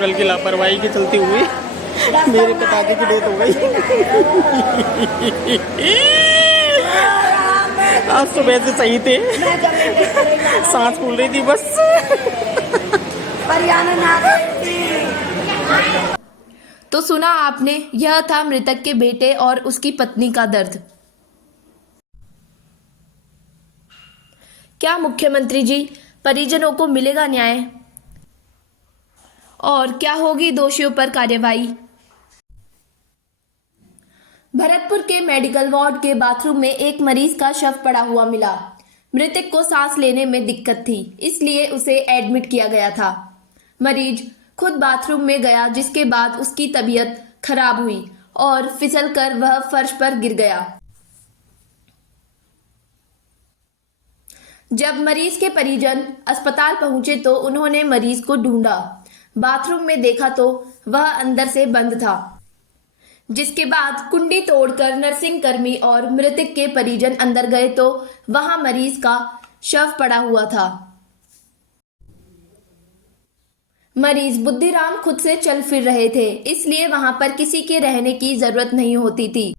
Doctor की लापरवाही के चलते हुए मेरे पिताजी की डेथ हो गई। आज सुबह से सही थे, सांस फूल रही थी बस। तो सुना आपने, यह था मृतक के बेटे और उसकी पत्नी का दर्द। क्या मुख्यमंत्री जी, परिजनों को मिलेगा न्याय? और क्या होगी दोषियों पर कार्यवाही? भरतपुर के मेडिकल वार्ड के बाथरूम में एक मरीज का शव पड़ा हुआ मिला। मृतक को सांस लेने में दिक्कत थी, इसलिए उसे एडमिट किया गया था। मरीज खुद बाथरूम में गया, जिसके बाद उसकी तबीयत खराब हुई और फिसलकर वह फर्श पर गिर गया। जब मरीज के परिजन अस्पताल पहुंचे तो उन्होंने मरीज को ढूंढा। बाथरूम में देखा तो वह अंदर से बंद था, जिसके बाद कुंडी तोड़कर नर्सिंग कर्मी और मृतक के परिजन अंदर गए तो वहां मरीज का शव पड़ा हुआ था। मरीज बुद्धिराम खुद से चल फिर रहे थे, इसलिए वहां पर किसी के रहने की जरूरत नहीं होती थी।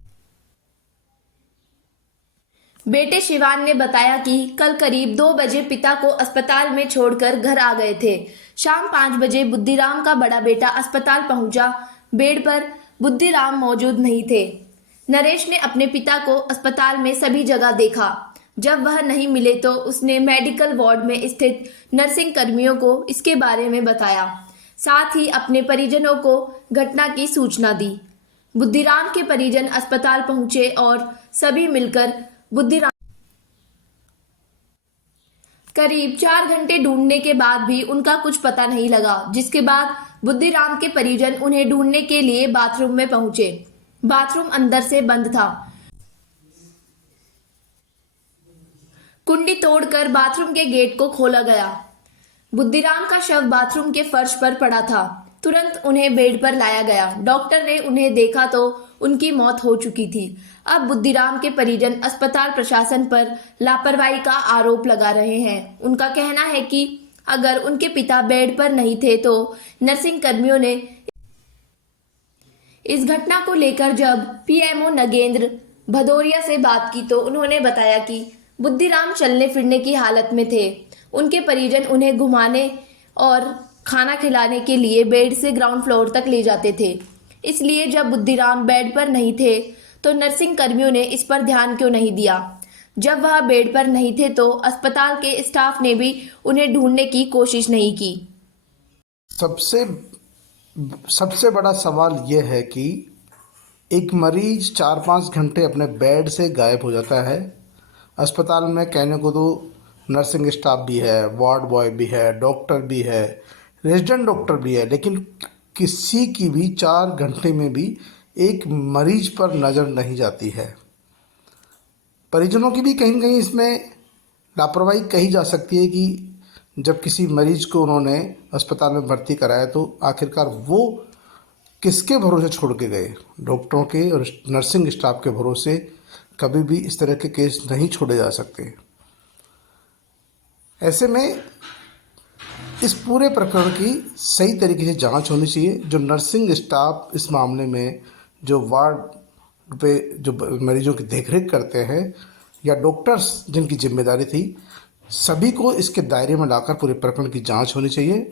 बेटे शिवान ने बताया कि कल करीब 2 बजे पिता को अस्पताल में छोड़कर घर आ गए थे। शाम 5 बजे बुद्धिराम का बड़ा बेटा अस्पताल पहुंचा। बेड पर बुद्धिराम मौजूद नहीं थे। नरेश ने अपने पिता को अस्पताल में सभी जगह देखा। जब वह नहीं मिले तो उसने मेडिकल वार्ड में स्थित नर्सिंग कर्मियों को इसके बारे में बताया, साथ ही अपने परिजनों को घटना की सूचना दी। बुद्धिराम के परिजन अस्पताल पहुंचे और सभी मिलकर बुद्धिराम करीब 4 घंटे ढूंढने के बाद भी उनका कुछ पता नहीं लगा, जिसके बाद बुद्धिराम के परिजन उन्हें ढूंढने के लिए बाथरूम में पहुंचे। बाथरूम अंदर से बंद था। कुंडी तोड़कर बाथरूम के गेट को खोला गया। बुद्धिराम का शव बाथरूम के फर्श पर पड़ा था। तुरंत उन्हें बेड पर लाया गया। डॉक्टर ने उन्हें देखा तो उनकी मौत हो चुकी थी। अब बुद्धिराम के परिजन अस्पताल प्रशासन पर लापरवाही का आरोप लगा रहे हैं। उनका कहना है कि अगर उनके पिता बेड पर नहीं थे तो नर्सिंग कर्मियों ने इस घटना को लेकर जब पीएमओ नगेंद्र भदौरिया से बात की तो उन्होंने बताया कि बुद्धिराम चलने फिरने की हालत में थे। उनके परिजन उन्हें घुमाने और खाना खिलाने के लिए बेड से ग्राउंड फ्लोर तक ले जाते थे। इसलिए जब बुद्धिराम बेड पर नहीं थे तो नर्सिंग कर्मियों ने इस पर ध्यान क्यों नहीं दिया? जब वह बेड पर नहीं थे तो अस्पताल के स्टाफ ने भी उन्हें ढूंढने की कोशिश नहीं की। सबसे बड़ा सवाल यह है कि एक मरीज 4-5 घंटे अपने बेड से गायब हो जाता है। अस्पताल में कहने को तो नर्सिंग स्टाफ भी है, वार्ड बॉय भी है, डॉक्टर भी है, रेजिडेंट डॉक्टर भी है, लेकिन किसी की भी 4 घंटे में भी एक मरीज पर नज़र नहीं जाती है। परिजनों की भी कहीं कहीं इसमें लापरवाही कही जा सकती है कि जब किसी मरीज को उन्होंने अस्पताल में भर्ती कराया तो आखिरकार वो किसके भरोसे छोड़ के गए? डॉक्टरों के और नर्सिंग स्टाफ के भरोसे कभी भी इस तरह के केस नहीं छोड़े जा सकते। ऐसे में इस पूरे प्रकरण की सही तरीके से जांच होनी चाहिए। जो नर्सिंग स्टाफ इस मामले में जो वार्ड पे जो मरीजों की देखरेख करते हैं या डॉक्टर्स जिनकी जिम्मेदारी थी, सभी को इसके दायरे में लाकर पूरे प्रकरण की जांच होनी चाहिए।